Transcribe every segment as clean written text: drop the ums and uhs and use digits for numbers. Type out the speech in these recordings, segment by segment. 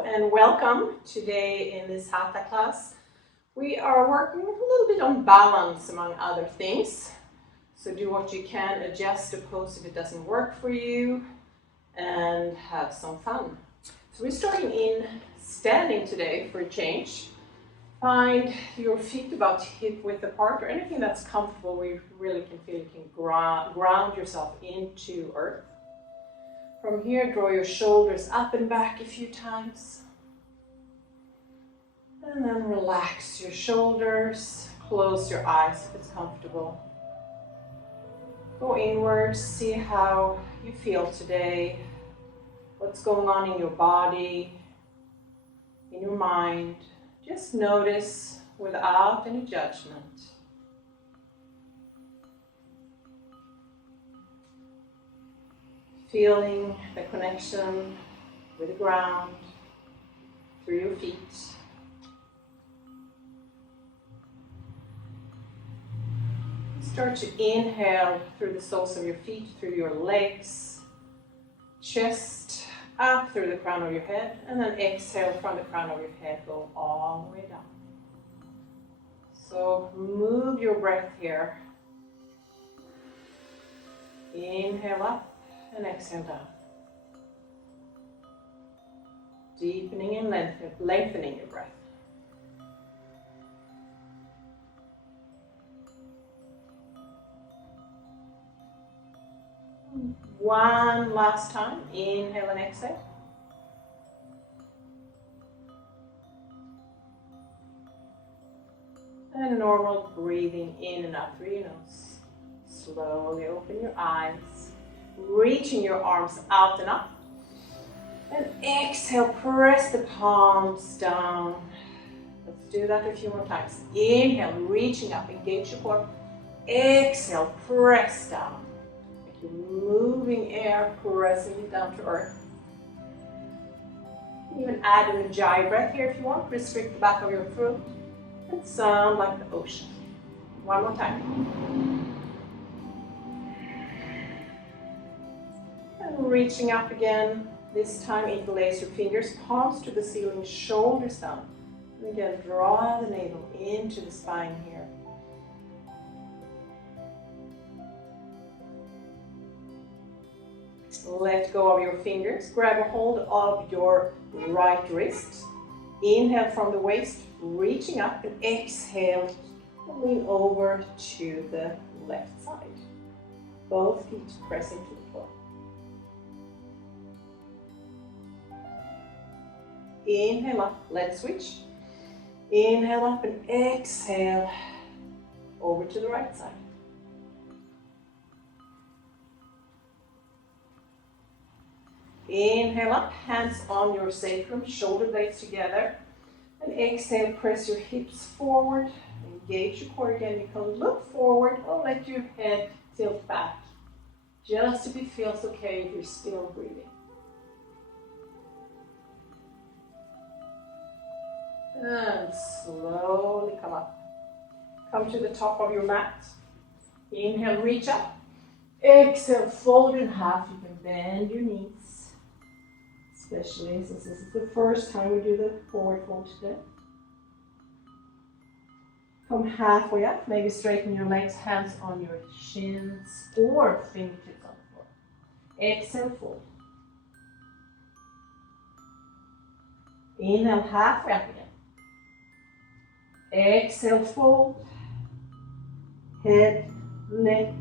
Hello and welcome. Today in this Hatha class we are working a little bit on balance among other things. So do what you can, adjust the pose if it doesn't work for you, and have some fun. So we're starting in standing today for a change. Find your feet about hip width apart or anything that's comfortable where you really can feel you can ground yourself into earth. From here, draw your shoulders up and back a few times. And then relax your shoulders. Close your eyes if it's comfortable. Go inwards, see how you feel today. What's going on in your body, in your mind. Just notice without any judgment. Feeling the connection with the ground through your feet. Start to inhale through the soles of your feet, through your legs, chest up through the crown of your head, and then exhale from the crown of your head, go all the way down. So move your breath here. Inhale up. And exhale down. Deepening and lengthening your breath. One last time. Inhale and exhale. And normal breathing in and out through your nose. Slowly open your eyes. Reaching your arms out and up. And exhale, press the palms down. Let's do that a few more times. Inhale, reaching up, engage your core. Exhale, press down. Like you're moving air, pressing it down to earth. You can even add an Ujjayi breath here if you want. Restrict the back of your throat and sound like the ocean. One more time. Reaching up again, this time interlace your fingers, palms to the ceiling, shoulders down. And again, draw the navel into the spine here. Let go of your fingers, grab a hold of your right wrist. Inhale from the waist, reaching up, and exhale, and lean over to the left side. Both feet pressing to the floor. Inhale up, let's switch. Inhale up and exhale over to the right side. Inhale up, hands on your sacrum, shoulder blades together. And exhale, press your hips forward. Engage your core again. You can look forward or let your head tilt back. Just if it feels okay if you're still breathing. And slowly come up. Come to the top of your mat. Inhale, reach up. Exhale, fold in half. You can bend your knees. Especially since this is the first time we do the forward fold today. Come halfway up. Maybe straighten your legs, hands on your shins or fingertips on the floor. Exhale, fold. Inhale, halfway up again. Exhale, fold. Head, neck,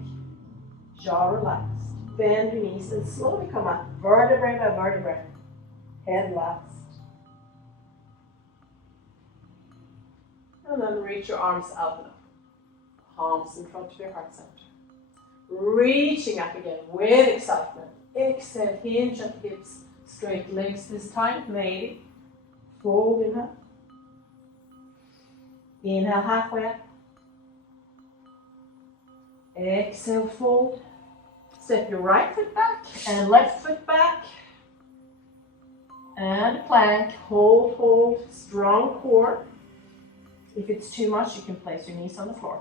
jaw relaxed. Bend your knees and slowly come up, vertebrae by vertebrae. Head last. And then reach your arms out and up. Palms in front of your heart center. Reaching up again with excitement. Exhale, hinge at the hips. Straight legs this time, maybe. Fold in half. Inhale, halfway up. Exhale, fold. Step your right foot back and left foot back. And plank, hold, hold, strong core. If it's too much, you can place your knees on the floor.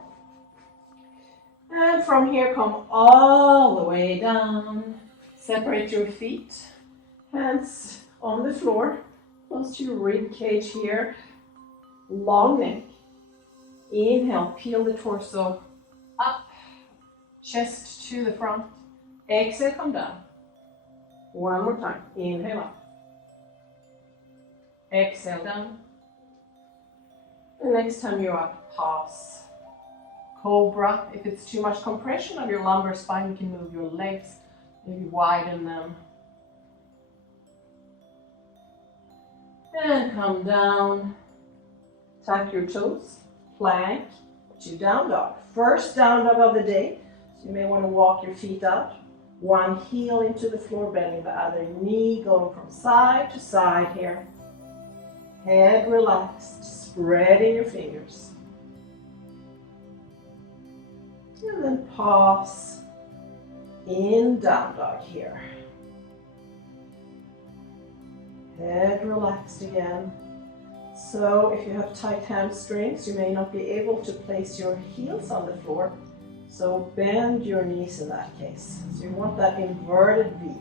And from here, come all the way down. Separate your feet, hands on the floor, Close to your rib cage here. Long neck. Inhale, peel the torso up, chest to the front. Exhale, come down. One more time. Inhale up. Exhale down. And next time you're up, pause. Cobra. If it's too much compression of your lumbar spine, you can move your legs, maybe widen them. And come down. Tuck your toes. Plank to down dog. First down dog of the day. So you may want to walk your feet out. One heel into the floor, bending the other knee, going from side to side here. Head relaxed, spreading your fingers. And then pause in down dog here. Head relaxed again. So if you have tight hamstrings, you may not be able to place your heels on the floor. So bend your knees in that case. So you want that inverted V.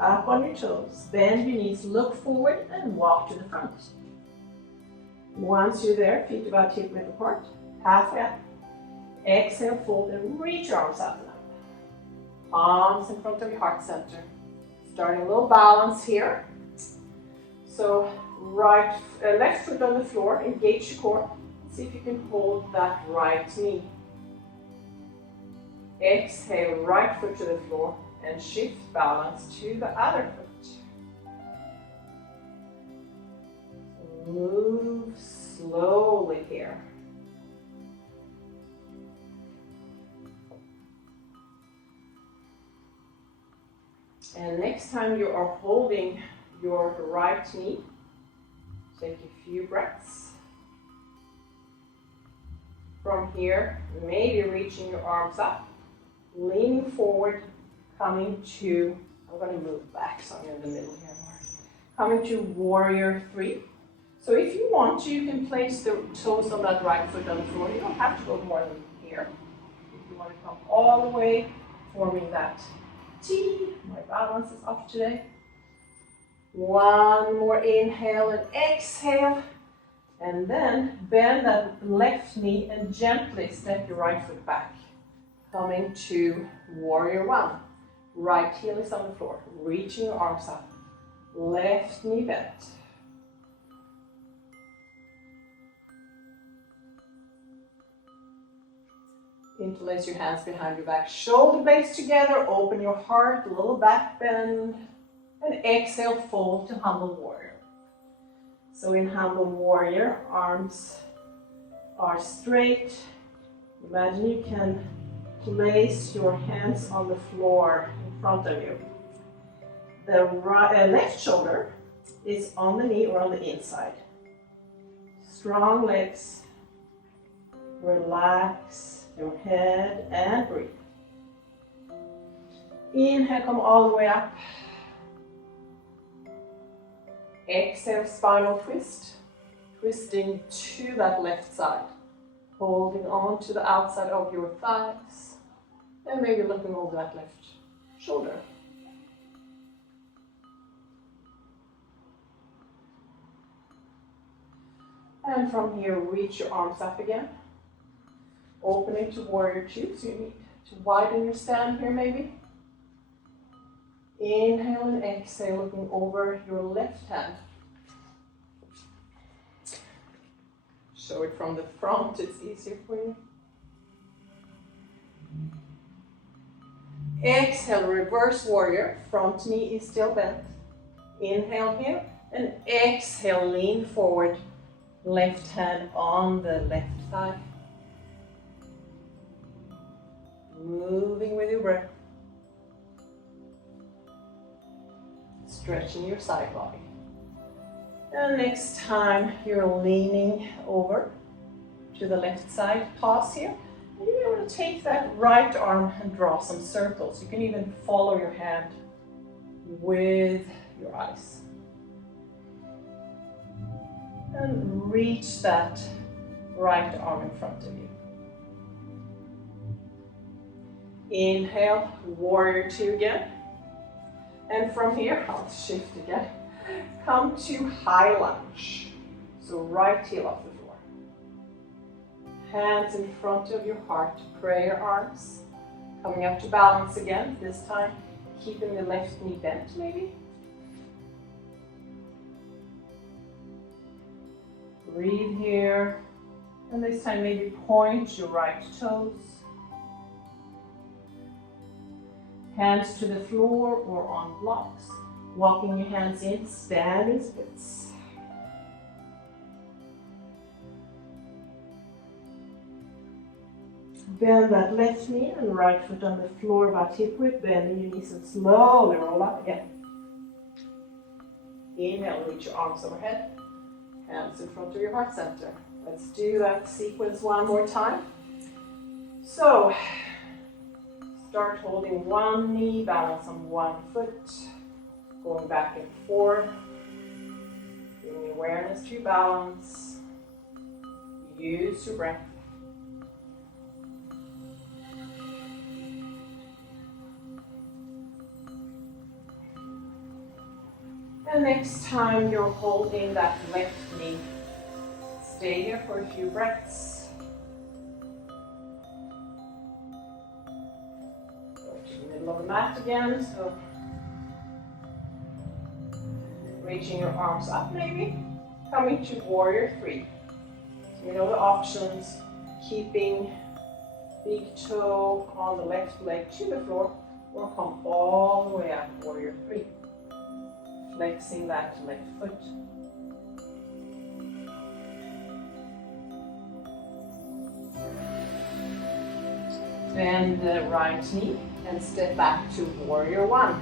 Up on your toes, bend your knees, look forward and walk to the front. Once you're there, feet about hip width apart, halfway up. Exhale, fold and reach your arms out and up. Palms in front of your heart center. Starting a little balance here. So left foot on the floor, engage your core. See if you can hold that right knee. Exhale, right foot to the floor and shift balance to the other foot. Move slowly here. And next time you are holding your right knee, take a few breaths. From here, maybe reaching your arms up, leaning forward, coming to, I'm going to move back so I'm in the middle here more. Coming to warrior 3. So if you want to, you can place the toes on that right foot on the floor. You don't have to go more than here. If you want to come all the way, forming that T. My balance is off today. One more inhale and exhale. And then bend that left knee and gently step your right foot back. Coming to warrior 1. Right heel is on the floor. Reaching your arms up. Left knee bent. Interlace your hands behind your back. Shoulder blades together. Open your heart. A little back bend. And exhale, fold to humble warrior. So in humble warrior, arms are straight. Imagine you can place your hands on the floor in front of you. The left shoulder is on the knee or on the inside. Strong legs. Relax your head and breathe. Inhale, come all the way up. Exhale, spinal twist. Twisting to that left side. Holding on to the outside of your thighs. And maybe looking over that left shoulder. And from here, reach your arms up again. Opening to warrior 2, so you need to widen your stand here maybe. Inhale and exhale, looking over your left hand. Show it from the front, it's easier for you. Exhale, reverse warrior. Front knee is still bent. Inhale here and exhale, lean forward. Left hand on the left thigh. Moving with your breath. Stretching your side body. And next time you're leaning over to the left side, pause here. And you're going to take that right arm and draw some circles. You can even follow your hand with your eyes. And reach that right arm in front of you. Inhale, warrior 2 again. And from here, I'll shift again. Come to high lunge. So right heel off the floor. Hands in front of your heart, prayer arms. Coming up to balance again, this time keeping the left knee bent maybe. Breathe here. And this time maybe point your right toes. Hands to the floor or on blocks. Walking your hands in, standing splits. Bend that left knee and right foot on the floor about hip width. Bending your knees and slowly roll up again. Inhale, reach your arms overhead. Hands in front of your heart center. Let's do that sequence one more time. So, start holding one knee, balance on one foot. Going back and forth. Bringing awareness to your balance. Use your breath. And next time you're holding that left knee, stay here for a few breaths. Go to the middle of the mat again, so reaching your arms up maybe, coming to warrior three. So you know the options, keeping big toe on the left leg to the floor, or come all the way up, warrior three. Flexing that left foot. Bend the right knee and step back to warrior one.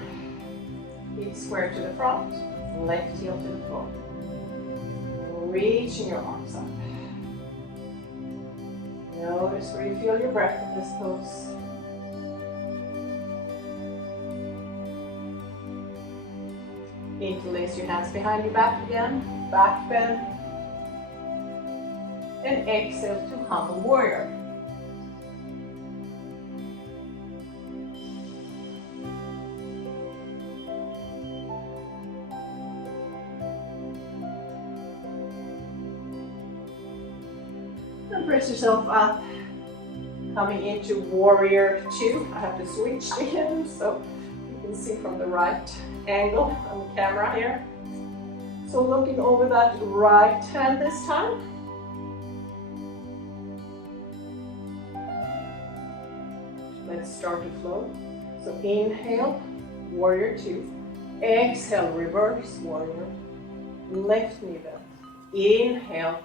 Feet square to the front, left heel to the floor. Reaching your arms up. Notice where you feel your breath in this pose. Interlace your hands behind your back again, back bend. And exhale to humble warrior. And press yourself up, coming into warrior two. I have to switch again so you can see from the right angle on the camera here. So looking over that right hand this time. Let's start to flow. So inhale, warrior two. Exhale, reverse warrior. Left knee bend. Inhale,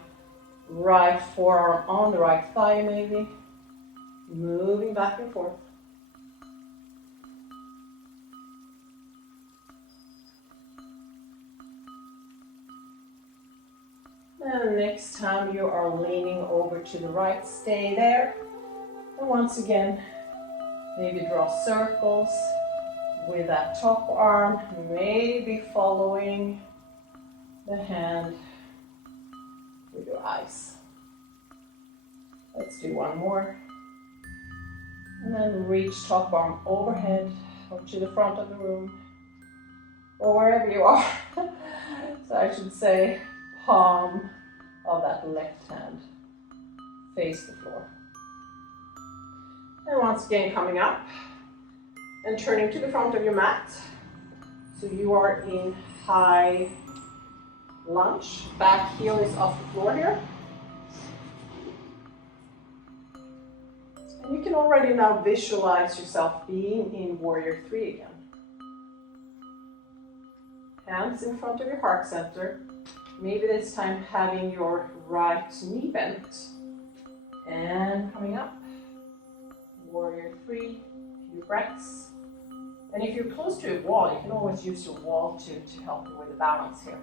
right forearm on the right thigh maybe. Moving back and forth. And next time you are leaning over to the right, stay there. And once again, maybe draw circles with that top arm, maybe following the hand with your eyes. Let's do one more. And then reach top arm overhead or to the front of the room or wherever you are. So I should say palm of that left hand face the floor. And once again coming up and turning to the front of your mat. So you are in high lunge. Back heel is off the floor here. And you can already now visualize yourself being in warrior three again. Hands in front of your heart center. Maybe this time having your right knee bent. And coming up. Warrior three, few breaths. And if you're close to a wall, you can always use your wall to help you with the balance here.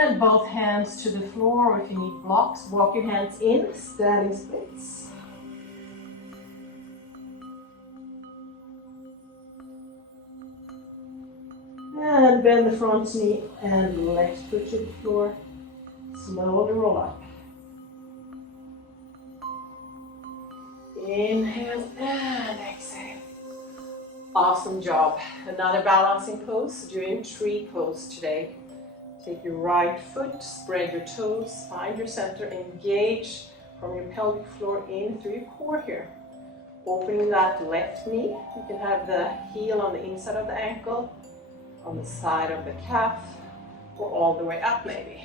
And both hands to the floor, or if you need blocks, walk your hands in, standing splits. And bend the front knee and left foot to the floor. Slowly roll up. Inhale and exhale. Awesome job. Another balancing pose, doing tree pose today. Take your right foot, spread your toes, find your center, engage from your pelvic floor in through your core here. Opening that left knee. You can have the heel on the inside of the ankle, on the side of the calf, or all the way up maybe.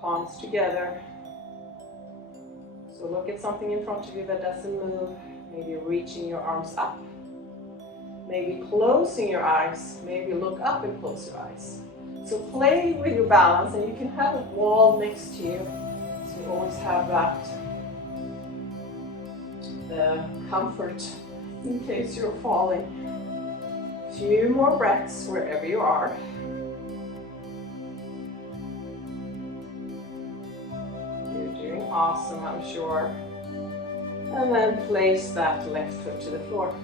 Palms together. So look at something in front of you that doesn't move. Maybe reaching your arms up. Maybe closing your eyes. Maybe look up and close your eyes. So play with your balance, and you can have a wall next to you. So you always have that the comfort in case you're falling. A few more breaths wherever you are. You're doing awesome, I'm sure. And then place that left foot to the floor.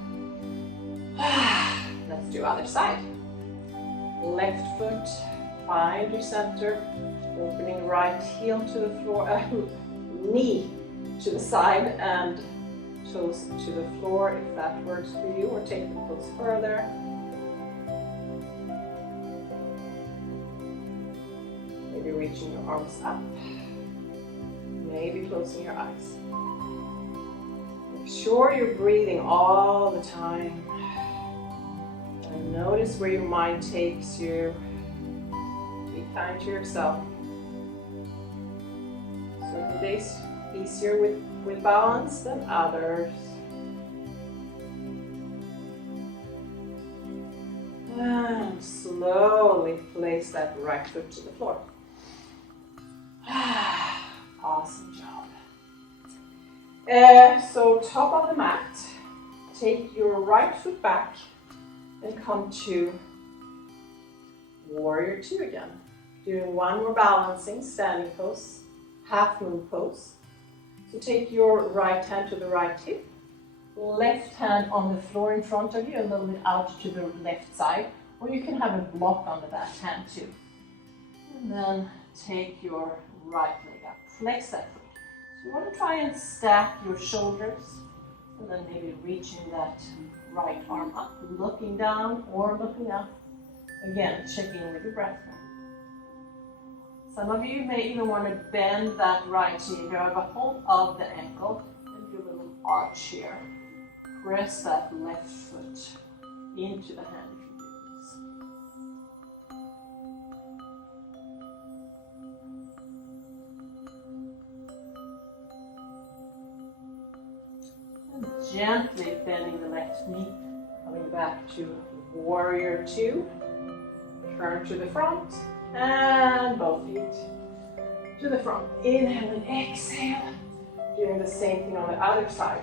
Let's do other side. Left foot, find your center, opening right heel to the floor, knee to the side, and toes to the floor if that works for you, or take the toes further. Maybe reaching your arms up, maybe closing your eyes. Make sure you're breathing all the time. And notice where your mind takes you. Be kind to yourself. Certain days easier with balance than others. And slowly place that right foot to the floor. Awesome job. So top of the mat, take your right foot back and come to warrior two again. Doing one more balancing standing pose, half moon pose. So take your right hand to the right hip, left hand on the floor in front of you, a little bit out to the left side, or you can have a block under that hand too. And then take your right leg up, flex that foot. So you want to try and stack your shoulders, and then maybe reaching that right arm up, looking down or looking up. Again, checking with your breath. Some of you may even want to bend that right knee, grab a hold of the ankle, and do a little arch here. Press that left foot into the hand if you do this. And gently bending the left knee, coming back to warrior two. Turn to the front, and both feet to the front. Inhale and exhale. Doing the same thing on the other side.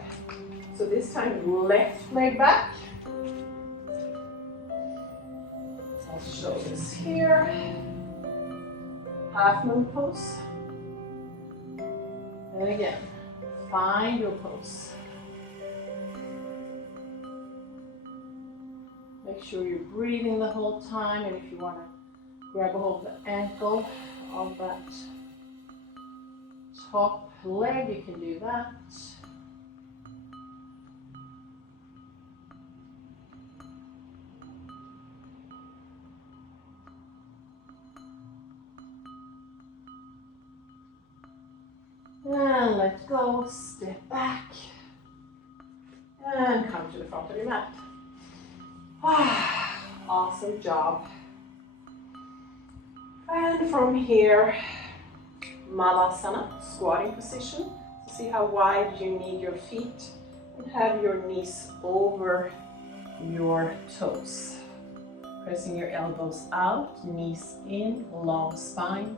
So this time, left leg back. Shoulders here. Half moon pose. And again, find your pose. Make sure you're breathing the whole time, and if you want to grab a hold of the ankle of that top leg, you can do that. And let go, step back, and come to the front of your mat. Awesome job. And from here, Malasana, squatting position. See how wide you need your feet, and have your knees over your toes. Pressing your elbows out, knees in, long spine.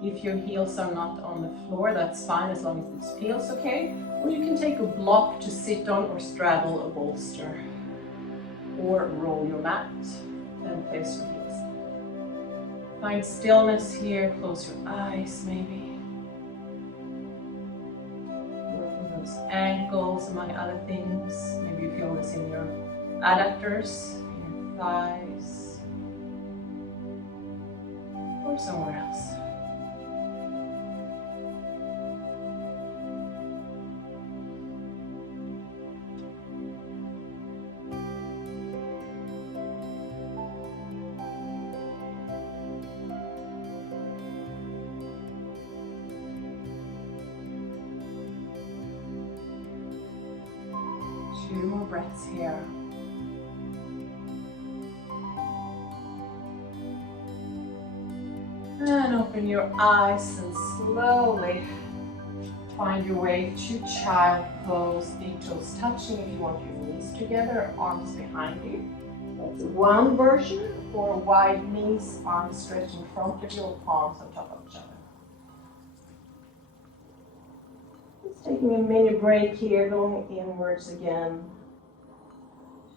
If your heels are not on the floor, that's fine as long as it feels okay. Or you can take a block to sit on or straddle a bolster. Or roll your mat and place your heels. Find stillness here, close your eyes maybe. Working those ankles among other things. Maybe you feel this in your adductors, in your thighs, or somewhere else. 2 more breaths here. And open your eyes and slowly find your way to child pose. Big toes touching if you want your knees together, arms behind you. That's one version, or wide knees, arms stretched in front of you, palms on top of each other. Just taking a mini break here, going inwards again.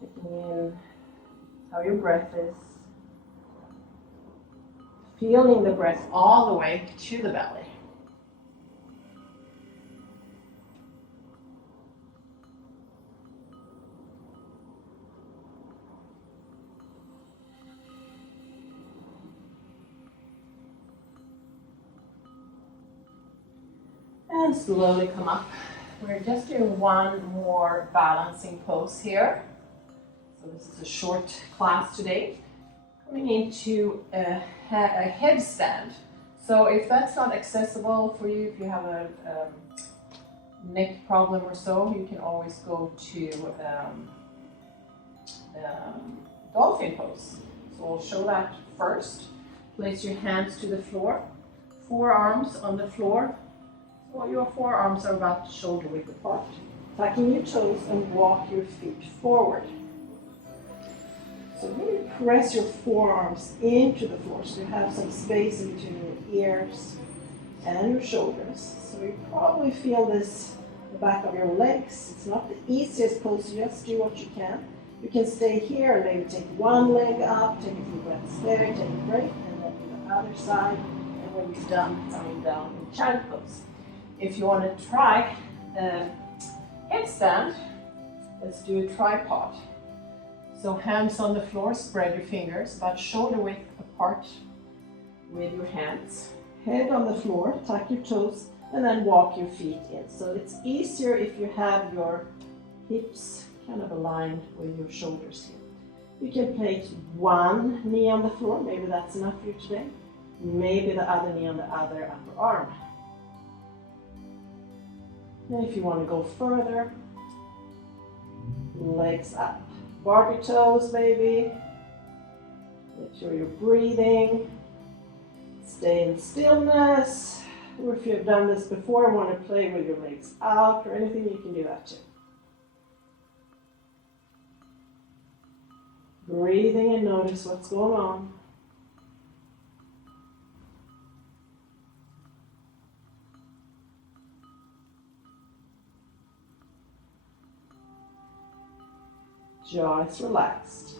Checking in how your breath is. Feeling the breath all the way to the belly. And slowly come up. We're just doing one more balancing pose here. So this is a short class today. Coming into a headstand. So if that's not accessible for you, if you have a neck problem or so, you can always go to dolphin pose. So I'll show that first. Place your hands to the floor, forearms on the floor. So your forearms are about shoulder width apart. Tucking your toes and walk your feet forward. So really press your forearms into the floor so you have some space in between your ears and your shoulders. So you probably feel this in the back of your legs. It's not the easiest pose, so just do what you can. You can stay here and maybe take one leg up, take a few breaths there, take a break, and then do the other side. And when you're done, coming down in child pose. If you want to try a headstand, let's do a tripod. So hands on the floor, spread your fingers about shoulder width apart with your hands. Head on the floor, tuck your toes, and then walk your feet in. So it's easier if you have your hips kind of aligned with your shoulders here. You can place one knee on the floor, maybe that's enough for you today. Maybe the other knee on the other upper arm. And if you want to go further, legs up. Barbie toes maybe. Make sure you're breathing. Stay in stillness. Or if you've done this before and want to play with your legs out or anything, you can do that too. Breathing and notice what's going on. Jaw is relaxed.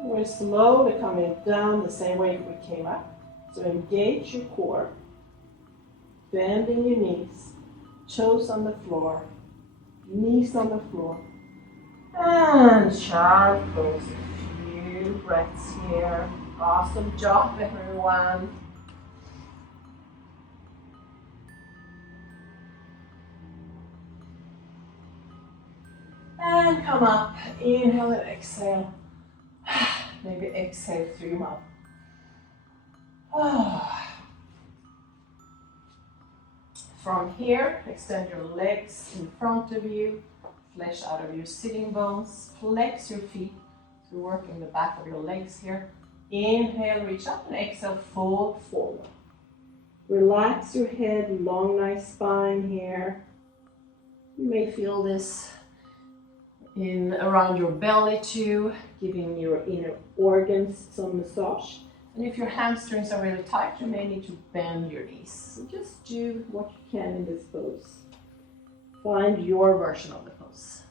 We're slowly coming down the same way we came up. So engage your core, bending your knees, toes on the floor, knees on the floor, and child pose. A few breaths here. Awesome job, everyone. And come up, inhale and exhale. Maybe exhale through your mouth. From here, extend your legs in front of you, flesh out of your sitting bones, flex your feet, so working the back of your legs here. Inhale, reach up, and exhale, fold forward. Relax your head, long, nice spine here. You may feel this in around your belly too, giving your inner organs some massage. And if your hamstrings are really tight, you may need to bend your knees. So just do what you can in this pose. Find your version of the pose.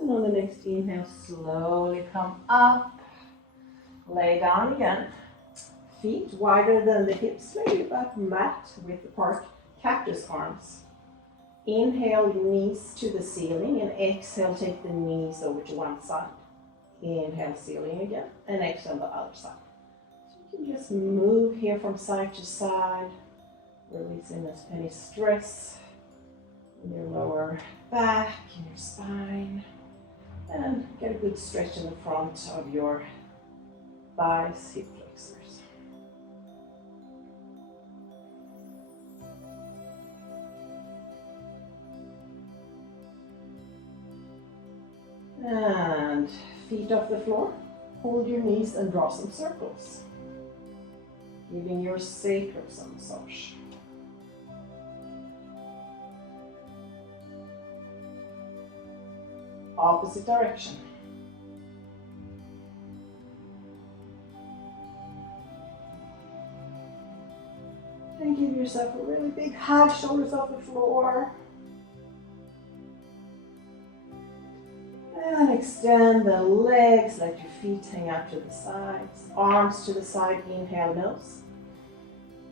And on the next inhale, slowly come up, lay down again. Feet wider than the hips, maybe about mat width apart, cactus arms. Inhale, knees to the ceiling, and exhale, take the knees over to one side. Inhale, ceiling again, and exhale the other side. You can just move here from side to side, releasing any stress in your lower back, in your spine, and get a good stretch in the front of your thighs, hip flexors. And feet off the floor, hold your knees and draw some circles, giving your sacrum some massage. Opposite direction. And give yourself a really big hug, shoulders off the floor. And extend the legs, let your feet hang out to the sides, arms to the side, inhale nose,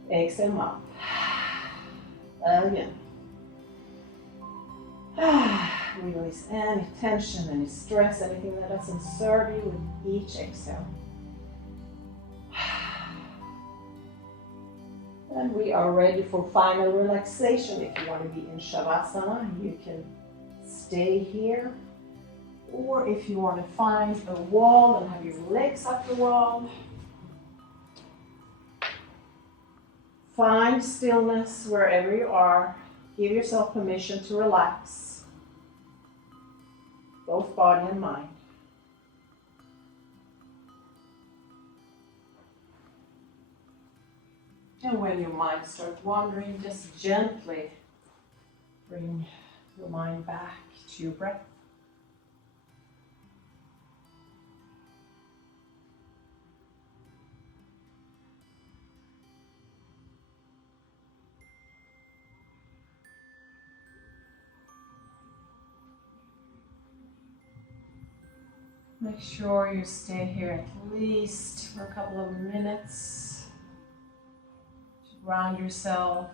exhale up. Again. Release any tension, any stress, anything that doesn't serve you with each exhale. And we are ready for final relaxation. If you want to be in Shavasana, you can stay here. Or if you want to find a wall and have your legs up the wall, find stillness wherever you are. Give yourself permission to relax, both body and mind. And when your mind starts wandering, just gently bring your mind back to your breath. Make sure you stay here at least for a couple of minutes to ground yourself,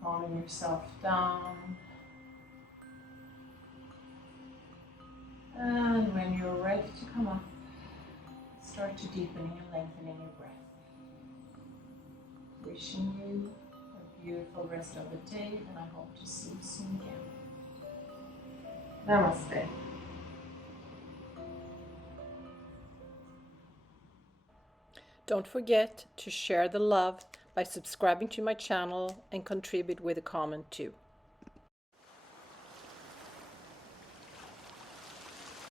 calming yourself down. And when you're ready to come up, start to deepening and lengthening your breath. Wishing you a beautiful rest of the day, and I hope to see you soon again. Namaste. Don't forget to share the love by subscribing to my channel and contribute with a comment too.